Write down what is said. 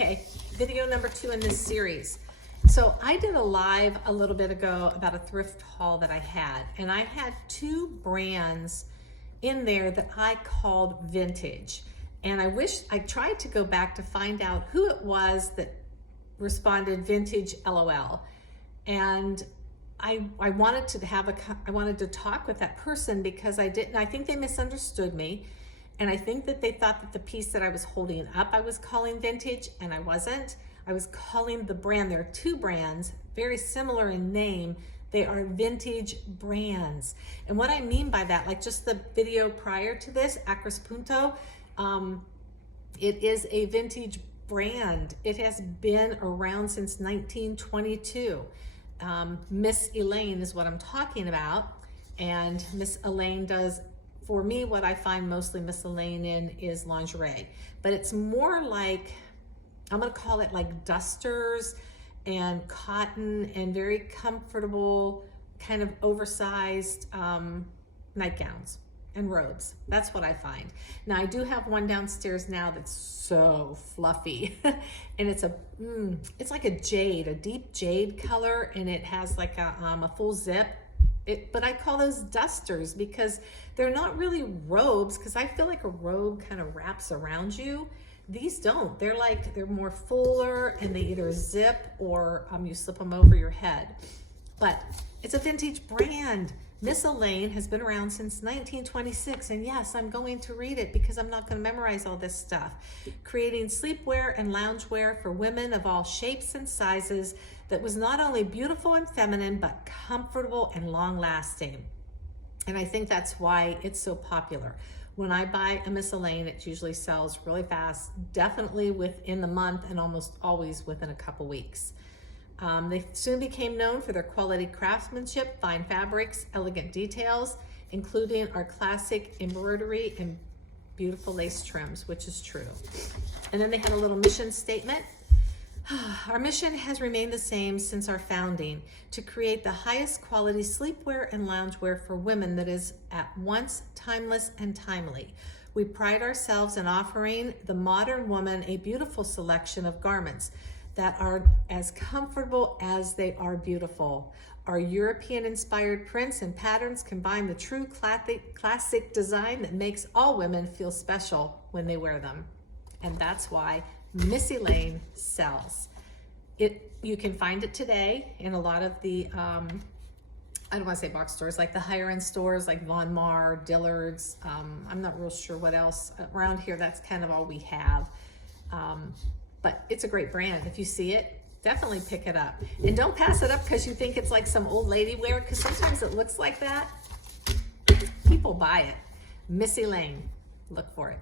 Okay, video number 2 in this series. So I did a live a little bit ago about a thrift haul that I had, and I had 2 brands in there that I called vintage. And I tried to go back to find out who it was that responded vintage LOL. And I wanted to talk with that person because I think they misunderstood me. And I think that they thought that the piece that I was holding up, I was calling vintage, and I wasn't. I was calling the brand. There are 2 brands, very similar in name. They are vintage brands. And what I mean by that, like just the video prior to this, Acris Punto, it is a vintage brand. It has been around since 1922. Miss Elaine is what I'm talking about. And Miss Elaine does, for me, what I find mostly Miss Elaine in is lingerie, but it's more like, I'm gonna call it like dusters and cotton and very comfortable, kind of oversized nightgowns and robes. That's what I find. Now I do have one downstairs now that's so fluffy and it's like a deep jade color, and it has like a full zip. But I call those dusters because they're not really robes, because I feel like a robe kind of wraps around you. These don't. They're more fuller, and they either zip or you slip them over your head. But it's a vintage brand. Miss Elaine has been around since 1926, and yes, I'm going to read it because I'm not going to memorize all this stuff. Creating sleepwear and loungewear for women of all shapes and sizes that was not only beautiful and feminine, but comfortable and long-lasting. And I think that's why it's so popular. When I buy a Miss Elaine, it usually sells really fast, definitely within the month, and almost always within a couple weeks. They soon became known for their quality craftsmanship, fine fabrics, elegant details, including our classic embroidery and beautiful lace trims, which is true. And then they had a little mission statement. Our mission has remained the same since our founding: to create the highest quality sleepwear and loungewear for women that is at once timeless and timely. We pride ourselves in offering the modern woman a beautiful selection of garments that are as comfortable as they are beautiful. Our European-inspired prints and patterns combine the true classic design that makes all women feel special when they wear them. And that's why Miss Elaine sells. You can find it today in a lot of the, I don't want to say box stores, like the higher end stores like Von Maur, Dillard's. I'm not real sure what else around here. That's kind of all we have. But it's a great brand. If you see it, definitely pick it up. And don't pass it up because you think it's like some old lady wear, because sometimes it looks like that. People buy it. Miss Elaine, look for it.